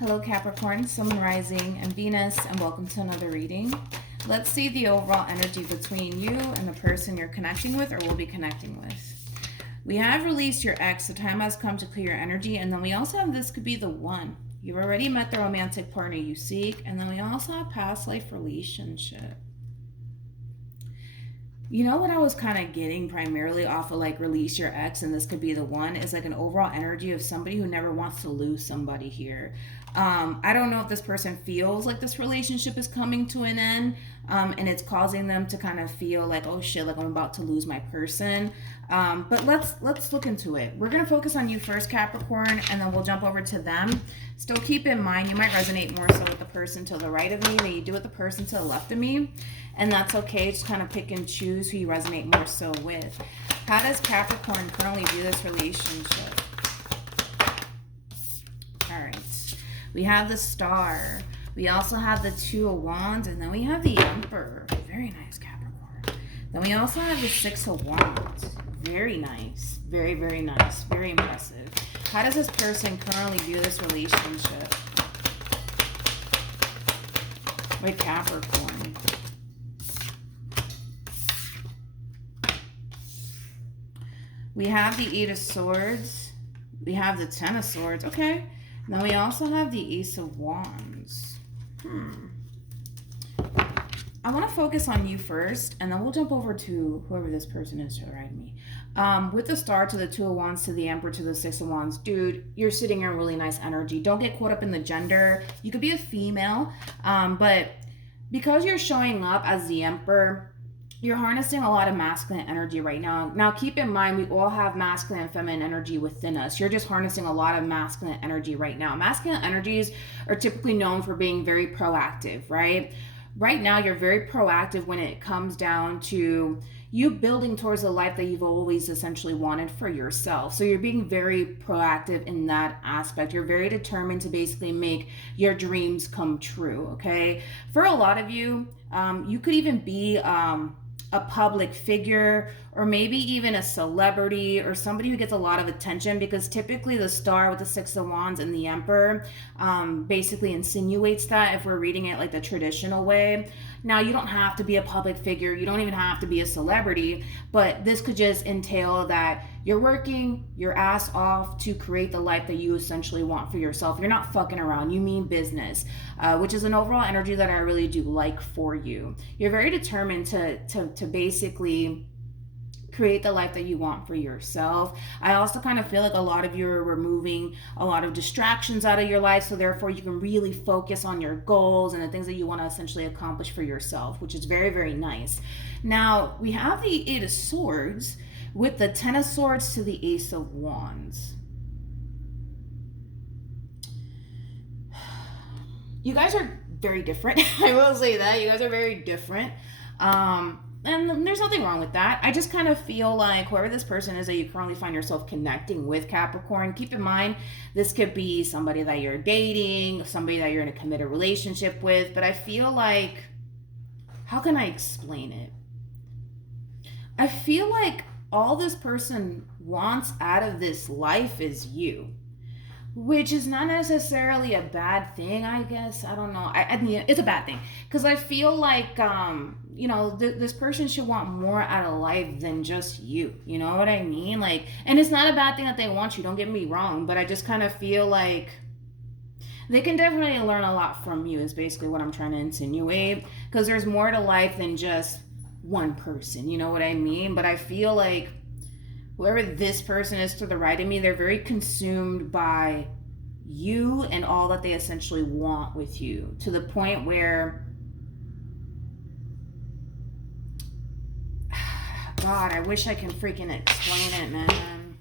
Hello Capricorn, Sun, Rising, and Venus, and welcome to another reading. Let's see the overall energy between you and the person you're connecting with or will be connecting with. We have released your ex, the time has come to clear your energy, and then we also have this could be the one. You've already met the romantic partner you seek, and then we also have past life relationship. You know what I was kind of getting primarily off of like release your ex and this could be the one is like an overall energy of somebody who never wants to lose somebody here. I don't know if this person feels like this relationship is coming to an end and it's causing them to kind of feel like, oh shit, like I'm about to lose my person. But let's look into it. We're going to focus on you first, Capricorn, and then we'll jump over to them. Still keep in mind, you might resonate more so with the person to the right of me than you do with the person to the left of me. And that's okay. Just kind of pick and choose who you resonate more so with. How does Capricorn currently view this relationship? All right. We have the Star. We also have the Two of Wands. And then we have the Emperor. Very nice, Capricorn. Then we also have the Six of Wands. Very nice. Very, very nice. Very impressive. How does this person currently view this relationship with Capricorn? We have the Eight of Swords. We have the Ten of Swords. Okay. Then we also have the Ace of Wands. I want to focus on you first, and then we'll jump over to whoever this person is to the right of me. With the Star to the Two of Wands to the Emperor to the Six of Wands, dude, you're sitting in really nice energy. Don't get caught up in the gender. You could be a female, but because you're showing up as the Emperor, you're harnessing a lot of masculine energy right now. Now, keep in mind, we all have masculine and feminine energy within us. You're just harnessing a lot of masculine energy right now. Masculine energies are typically known for being very proactive, right? Right now, you're very proactive when it comes down to you building towards the life that you've always essentially wanted for yourself. So you're being very proactive in that aspect. You're very determined to basically make your dreams come true, okay? For a lot of you, you could even be a public figure or maybe even a celebrity or somebody who gets a lot of attention, because typically the Star with the Six of Wands and the Emperor basically insinuates that if we're reading it like the traditional way. Now, you don't have to be a public figure. You don't even have to be a celebrity, but this could just entail that you're working your ass off to create the life that you essentially want for yourself. You're not fucking around. You mean business, which is an overall energy that I really do like for you. You're very determined to basically create the life that you want for yourself. I also kind of feel like a lot of you are removing a lot of distractions out of your life, so therefore you can really focus on your goals and the things that you want to essentially accomplish for yourself, which is very, very nice. Now, we have the Eight of Swords with the Ten of Swords to the Ace of Wands. You guys are very different. I will say that. You guys are very different. And there's nothing wrong with that. I just kind of feel like whoever this person is that you currently find yourself connecting with, Capricorn, keep in mind, this could be somebody that you're dating, somebody that you're in a committed relationship with, but I feel like, how can I explain it? I feel like all this person wants out of this life is you, which is not necessarily a bad thing, I guess. I don't know. I mean, it's a bad thing because I feel like, you know, this person should want more out of life than just you. You know what I mean? Like, and it's not a bad thing that they want you. Don't get me wrong, but I just kind of feel like they can definitely learn a lot from you is basically what I'm trying to insinuate, because there's more to life than just one person. You know what I mean? But I feel like whoever this person is to the right of me, they're very consumed by you and all that they essentially want with you, to the point where, God, I wish I can freaking explain it, man.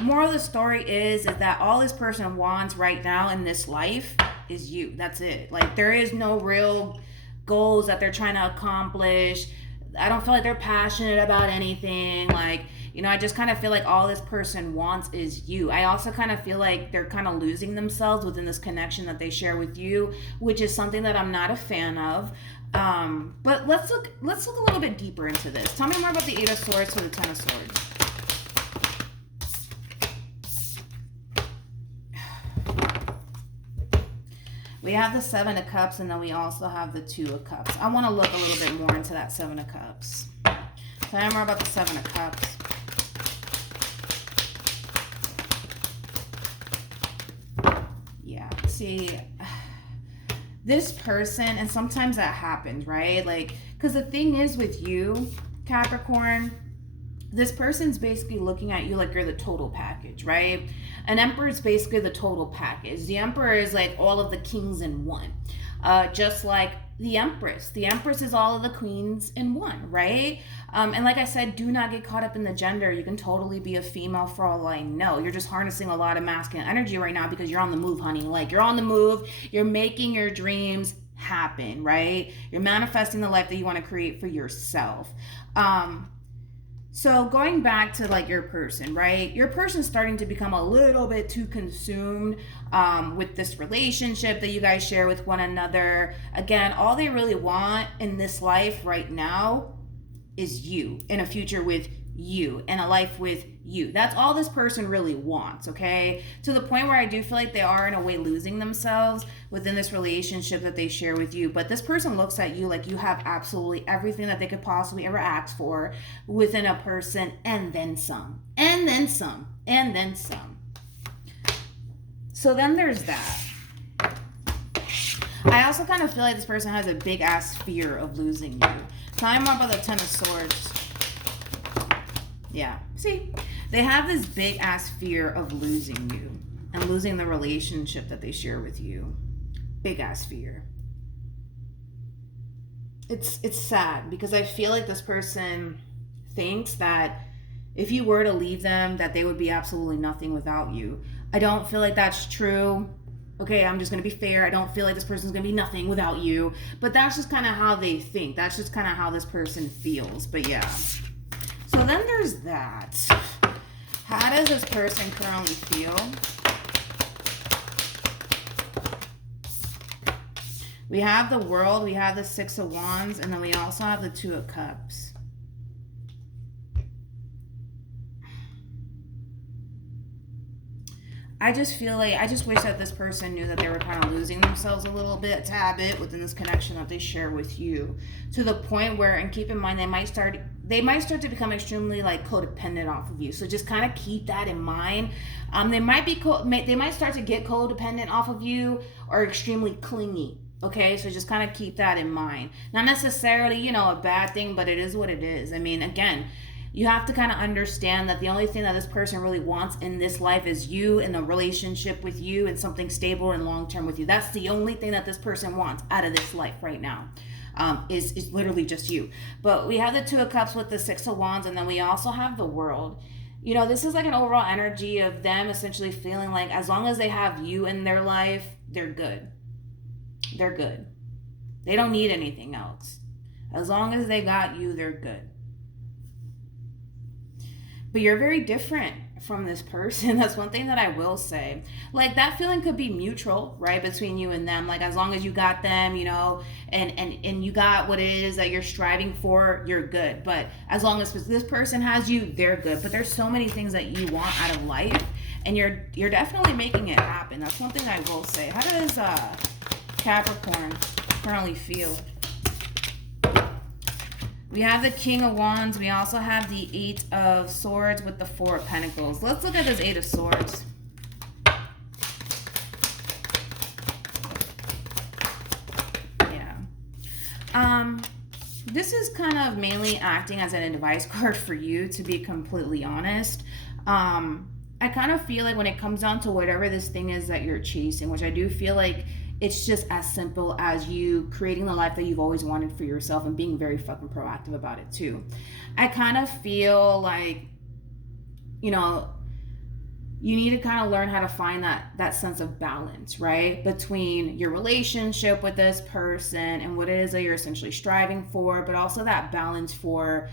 Moral of the story is that all this person wants right now in this life is you. That's it. Like, there is no real goals that they're trying to accomplish. I don't feel like they're passionate about anything. Like, you know, I just kind of feel like all this person wants is you. I also kind of feel like they're kind of losing themselves within this connection that they share with you, which is something that I'm not a fan of. But let's look a little bit deeper into this. Tell me more about the Eight of Swords to the Ten of Swords. We have the Seven of Cups, and then we also have the Two of Cups. I want to look a little bit more into that Seven of Cups. Tell me more about the Seven of Cups. Yeah, see, this person, and sometimes that happens, right? Like, because the thing is with you, Capricorn, this person's basically looking at you like you're the total package, right? An emperor is basically the total package. The emperor is like all of the kings in one. Just like the empress. The empress is all of the queens in one, right? And like I said, do not get caught up in the gender. You can totally be a female for all I know. You're just harnessing a lot of masculine energy right now because you're on the move, honey. Like, you're on the move. You're making your dreams happen, right? You're manifesting the life that you want to create for yourself. So going back to like your person, right? Your person's starting to become a little bit too consumed with this relationship that you guys share with one another. Again, all they really want in this life right now is you, in a future with you, and a life with you. That's all this person really wants, okay? To the point where I do feel like they are in a way losing themselves within this relationship that they share with you. But this person looks at you like you have absolutely everything that they could possibly ever ask for within a person, and then some, and then some, and then some. So then there's that. I also kind of feel like this person has a big ass fear of losing you. Tell me more about the Ten of Swords. Yeah, see, they have this big ass fear of losing you and losing the relationship that they share with you. Big ass fear. It's sad because I feel like this person thinks that if you were to leave them, that they would be absolutely nothing without you. I don't feel like that's true. Okay, I'm just going to be fair. I don't feel like this person's going to be nothing without you. But that's just kind of how they think. That's just kind of how this person feels. But yeah. So then there's that. How does this person currently feel? We have the World, we have the Six of Wands, and then we also have the Two of Cups. I just feel like, I just wish that this person knew that they were kind of losing themselves a little bit, a tad bit, within this connection that they share with you. To the point where, and keep in mind, they might start to become extremely like codependent off of you. So just kind of keep that in mind. They might start to get codependent off of you, or extremely clingy. Okay, so just kind of keep that in mind. Not necessarily, a bad thing, but it is what it is. I mean, again, you have to kind of understand that the only thing that this person really wants in this life is you, and a relationship with you, and something stable and long-term with you. That's the only thing that this person wants out of this life right now. Is literally just you. But we have the Two of Cups with the Six of Wands, and then we also have the World. This is like an overall energy of them essentially feeling like as long as they have you in their life, they're good. They're good. They don't need anything else. As long as they got you, they're good. But you're very different from this person. That's one thing that I will say. Like, that feeling could be mutual, right, between you and them. Like, as long as you got them, and you got what it is that you're striving for, you're good. But as long as this person has you, they're good. But there's so many things that you want out of life, and you're definitely making it happen. That's one thing I will say. How does Capricorn currently feel? We have the King of Wands. We also have the Eight of Swords with the Four of Pentacles. Let's look at this Eight of Swords. Yeah. This is kind of mainly acting as an advice card for you, to be completely honest. I kind of feel like when it comes down to whatever this thing is that you're chasing, which I do feel like it's just as simple as you creating the life that you've always wanted for yourself and being very fucking proactive about it too. I kind of feel like, you need to kind of learn how to find that sense of balance, right? Between your relationship with this person and what it is that you're essentially striving for, but also that balance for,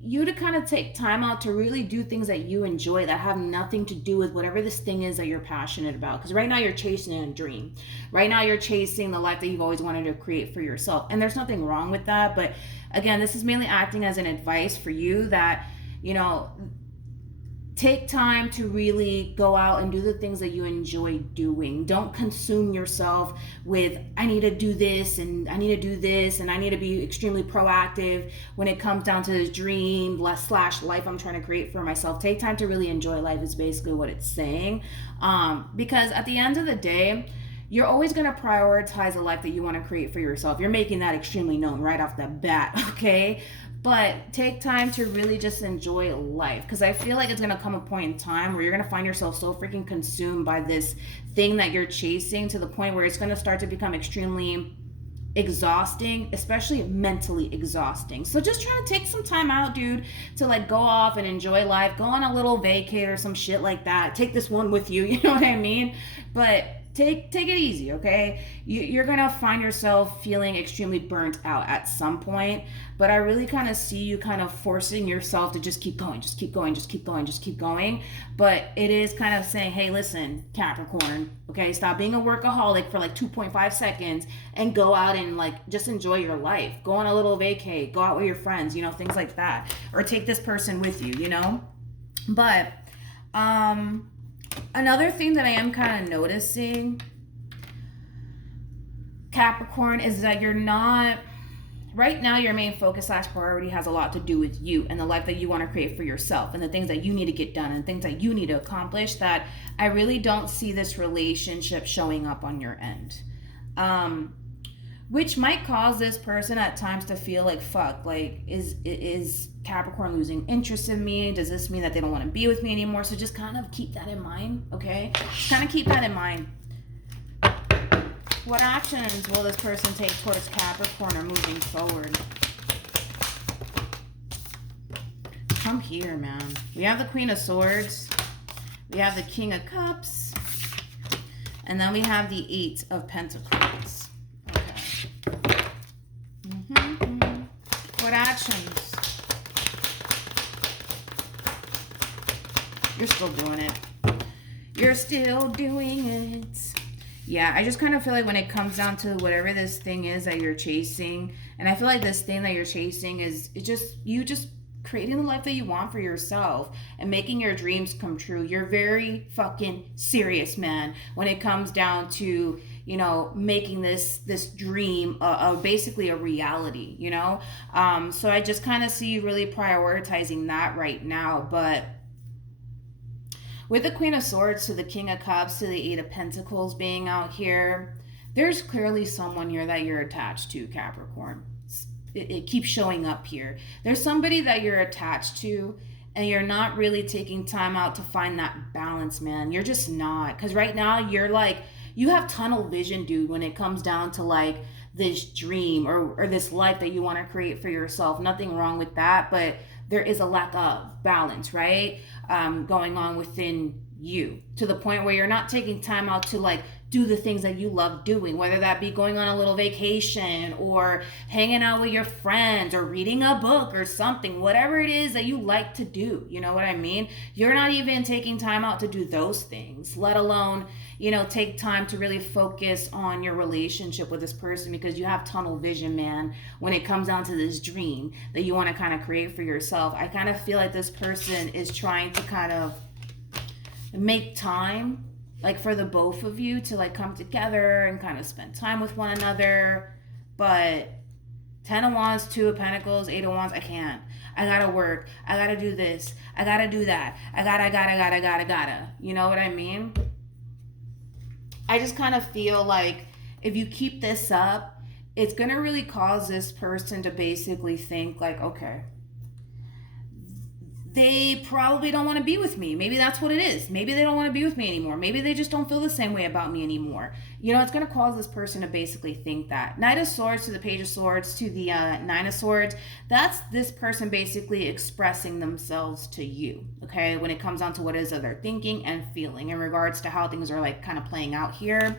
you to kind of take time out to really do things that you enjoy that have nothing to do with whatever this thing is that you're passionate about. Because right now you're chasing a dream. Right now you're chasing the life that you've always wanted to create for yourself. And there's nothing wrong with that. But again, this is mainly acting as an advice for you that, take time to really go out and do the things that you enjoy doing. Don't consume yourself with, I need to do this and I need to do this and I need to be extremely proactive when it comes down to this dream slash life I'm trying to create for myself. Take time to really enjoy life is basically what it's saying. Because at the end of the day, you're always going to prioritize a life that you want to create for yourself. You're making that extremely known right off the bat, okay? But take time to really just enjoy life, because I feel like it's going to come a point in time where you're going to find yourself so freaking consumed by this thing that you're chasing to the point where it's going to start to become extremely exhausting, especially mentally exhausting. So just try to take some time out, dude, to like go off and enjoy life. Go on a little vacay or some shit like that. Take this one with you, you know what I mean? But take it easy, okay? You're gonna find yourself feeling extremely burnt out at some point, but I really kind of see you kind of forcing yourself to just keep going, just keep going, just keep going, just keep going. But it is kind of saying, hey, listen, Capricorn, okay, stop being a workaholic for like 2.5 seconds and go out and like just enjoy your life. Go on a little vacay, go out with your friends, you know, things like that. Or take this person with you, you know? But another thing that I am kind of noticing, Capricorn, is that you're not, right now your main focus slash priority has a lot to do with you and the life that you want to create for yourself and the things that you need to get done and things that you need to accomplish, that I really don't see this relationship showing up on your end. Which might cause this person at times to feel like, fuck, like, is Capricorn losing interest in me? Does this mean that they don't want to be with me anymore? So just kind of keep that in mind, okay? Just kind of keep that in mind. What actions will this person take towards Capricorn or moving forward? Come here, man. We have the Queen of Swords. We have the King of Cups. And then we have the Eight of Pentacles. What actions? You're still doing it. You're still doing it. Yeah, I just kind of feel like when it comes down to whatever this thing is that you're chasing, and I feel like this thing that you're chasing is you just creating the life that you want for yourself and making your dreams come true. You're very fucking serious, man, when it comes down to, you know, making this dream basically a reality, you know? So I just kind of see you really prioritizing that right now. But with the Queen of Swords to the King of Cups to the Eight of Pentacles being out here, there's clearly someone here that you're attached to, Capricorn. It keeps showing up here. There's somebody that you're attached to, and you're not really taking time out to find that balance, man. You're just not. Because right now, you're like, you have tunnel vision, dude, when it comes down to like this dream or this life that you want to create for yourself. Nothing wrong with that, but there is a lack of balance, right? Going on within you, to the point where you're not taking time out to like do the things that you love doing, whether that be going on a little vacation or hanging out with your friends or reading a book or something, whatever it is that you like to do, you know what I mean? You're not even taking time out to do those things, let alone, you know, take time to really focus on your relationship with this person, because you have tunnel vision, man, when it comes down to this dream that you want to kind of create for yourself. I kind of feel like this person is trying to kind of make time, like, for the both of you to like come together and kind of spend time with one another. But 10 of Wands, 2 of Pentacles, 8 of Wands, I can't. I gotta work. I gotta do this. I gotta do that. I gotta. You know what I mean? I just kind of feel like if you keep this up, it's gonna really cause this person to basically think like, okay, they probably don't want to be with me. Maybe that's what it is. Maybe they don't want to be with me anymore. Maybe they just don't feel the same way about me anymore. You know, it's going to cause this person to basically think that. Knight of Swords to the Page of Swords to the Nine of Swords. That's this person basically expressing themselves to you, okay, when it comes down to what it is that they're thinking and feeling in regards to how things are like kind of playing out here.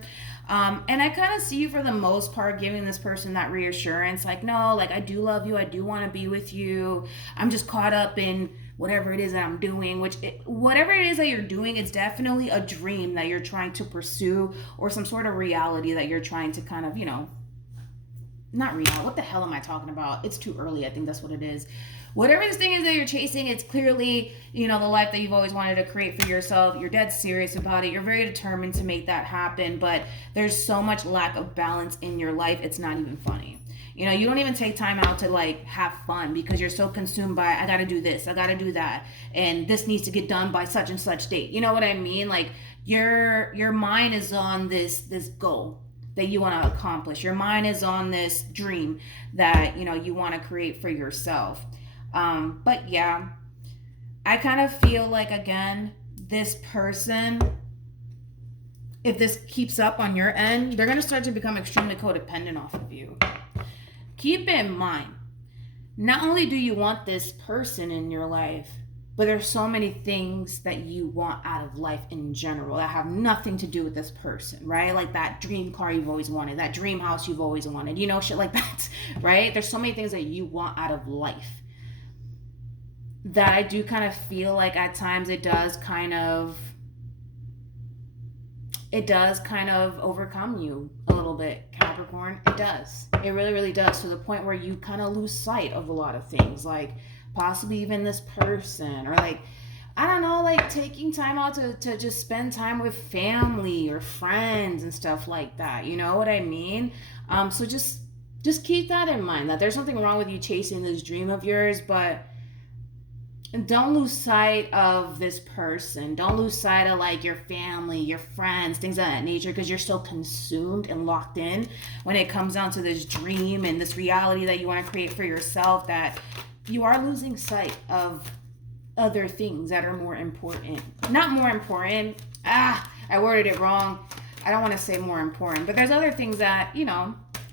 And I kind of see you for the most part giving this person that reassurance, like, no, like, I do love you. I do want to be with you. I'm just caught up in whatever it is that I'm doing, whatever it is that you're doing, it's definitely a dream that you're trying to pursue or some sort of reality that you're trying to kind of, you know, not reality. What the hell am I talking about? It's too early. I think that's what it is. Whatever this thing is that you're chasing, it's clearly, the life that you've always wanted to create for yourself. You're dead serious about it. You're very determined to make that happen, but there's so much lack of balance in your life. It's not even funny. You don't even take time out to like have fun because you're so consumed by, I gotta do this, I gotta do that, and this needs to get done by such and such date. You know what I mean? Like your mind is on this goal that you want to accomplish. Your mind is on this dream that you want to create for yourself. But yeah, I kind of feel like, again, this person, if this keeps up on your end, they're going to start to become extremely codependent off of you. Keep in mind, not only do you want this person in your life, but there's so many things that you want out of life in general that have nothing to do with this person, right? Like that dream car you've always wanted, that dream house you've always wanted, shit like that, right? There's so many things that you want out of life that I do kind of feel like at times it does kind of overcome you a little bit, Capricorn. It does. It really, really does, to the point where you kind of lose sight of a lot of things, like possibly even this person, or like, I don't know, like taking time out to just spend time with family or friends and stuff like that. You know what I mean? So just keep that in mind, that there's something wrong with you chasing this dream of yours, but don't lose sight of this person. Don't lose sight of like your family, your friends, things of that nature, because you're so consumed and locked in when it comes down to this dream and this reality that you want to create for yourself, that you are losing sight of other things that are more important. Not more important. I worded it wrong. I don't want to say more important, but there's other things that,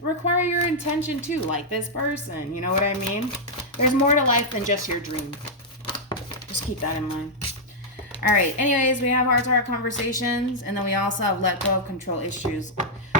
require your attention too, like this person. You know what I mean? There's more to life than just your dream. Just keep that in mind. All right. Anyways, we have heart-to-heart conversations, and then we also have let go of control issues.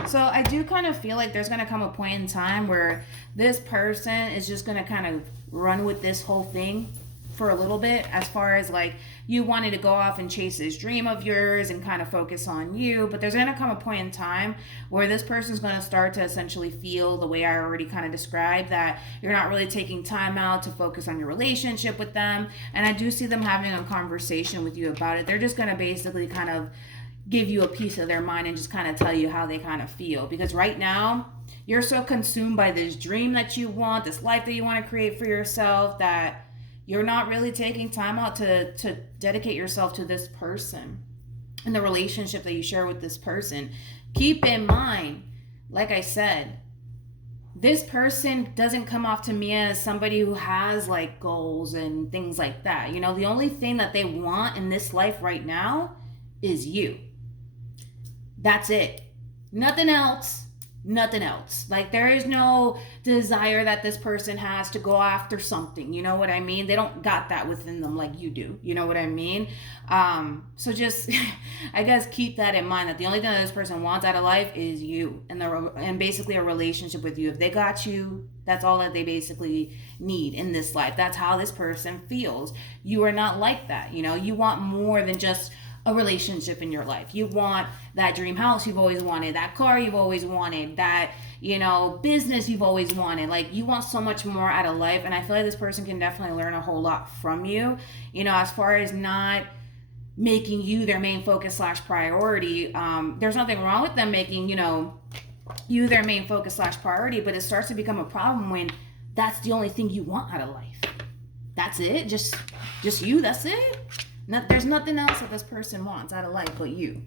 So I do kind of feel like there's going to come a point in time where this person is just going to kind of run with this whole thing for a little bit, as far as like you wanted to go off and chase this dream of yours and kind of focus on you. But there's going to come a point in time where this person's going to start to essentially feel the way I already kind of described, that you're not really taking time out to focus on your relationship with them. And I do see them having a conversation with you about it. They're just going to basically kind of give you a piece of their mind and just kind of tell you how they kind of feel. Because right now, you're so consumed by this dream that you want, this life that you want to create for yourself, that you're not really taking time out to dedicate yourself to this person and the relationship that you share with this person. Keep in mind, like I said, this person doesn't come off to me as somebody who has like goals and things like that. The only thing that they want in this life right now is you. That's it. Nothing else. Like, there is no desire that this person has to go after something. You know what I mean? They don't got that within them like you do. You know what I mean? So just, I guess, keep that in mind, that the only thing that this person wants out of life is you, and basically a relationship with you. If they got you, that's all that they basically need in this life. That's how this person feels. You are not like that. You want more than just a relationship in your life. You want that dream house you've always wanted, that car you've always wanted, that, business you've always wanted. Like, you want so much more out of life. And I feel like this person can definitely learn a whole lot from you, as far as not making you their main focus / priority. There's nothing wrong with them making, you their main focus / priority, but it starts to become a problem when that's the only thing you want out of life. That's it. Just you. That's it. There's nothing else that this person wants out of life but you.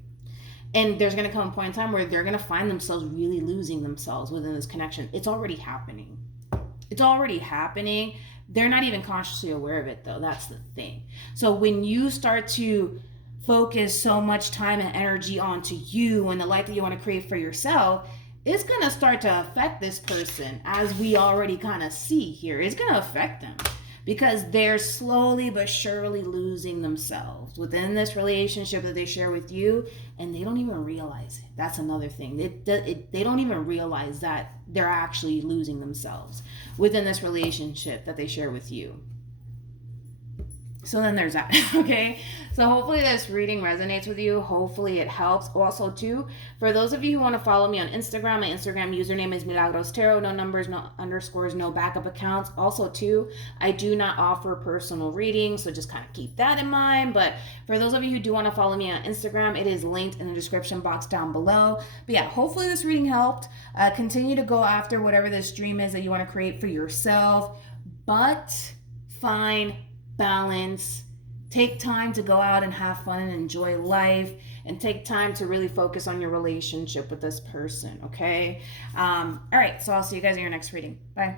And there's going to come a point in time where they're going to find themselves really losing themselves within this connection. It's already happening. They're not even consciously aware of it, though. That's the thing. So when you start to focus so much time and energy onto you and the life that you want to create for yourself, it's going to start to affect this person, as we already kind of see here. It's going to affect them, because they're slowly but surely losing themselves within this relationship that they share with you, and they don't even realize it. That's another thing. They don't even realize that they're actually losing themselves within this relationship that they share with you. So then there's that. Okay, so hopefully this reading resonates with you. Hopefully it helps. Also too, for those of you who want to follow me on Instagram, my Instagram username is MilagrosTarot. No numbers, no underscores, no backup accounts. Also too, I do not offer personal readings, so just kind of keep that in mind. But for those of you who do want to follow me on Instagram, it is linked in the description box down below. But yeah, hopefully this reading helped. Continue to go after whatever this dream is that you want to create for yourself, but find balance. Take time to go out and have fun and enjoy life, and take time to really focus on your relationship with this person. Okay. All right, so I'll see you guys in your next reading. Bye.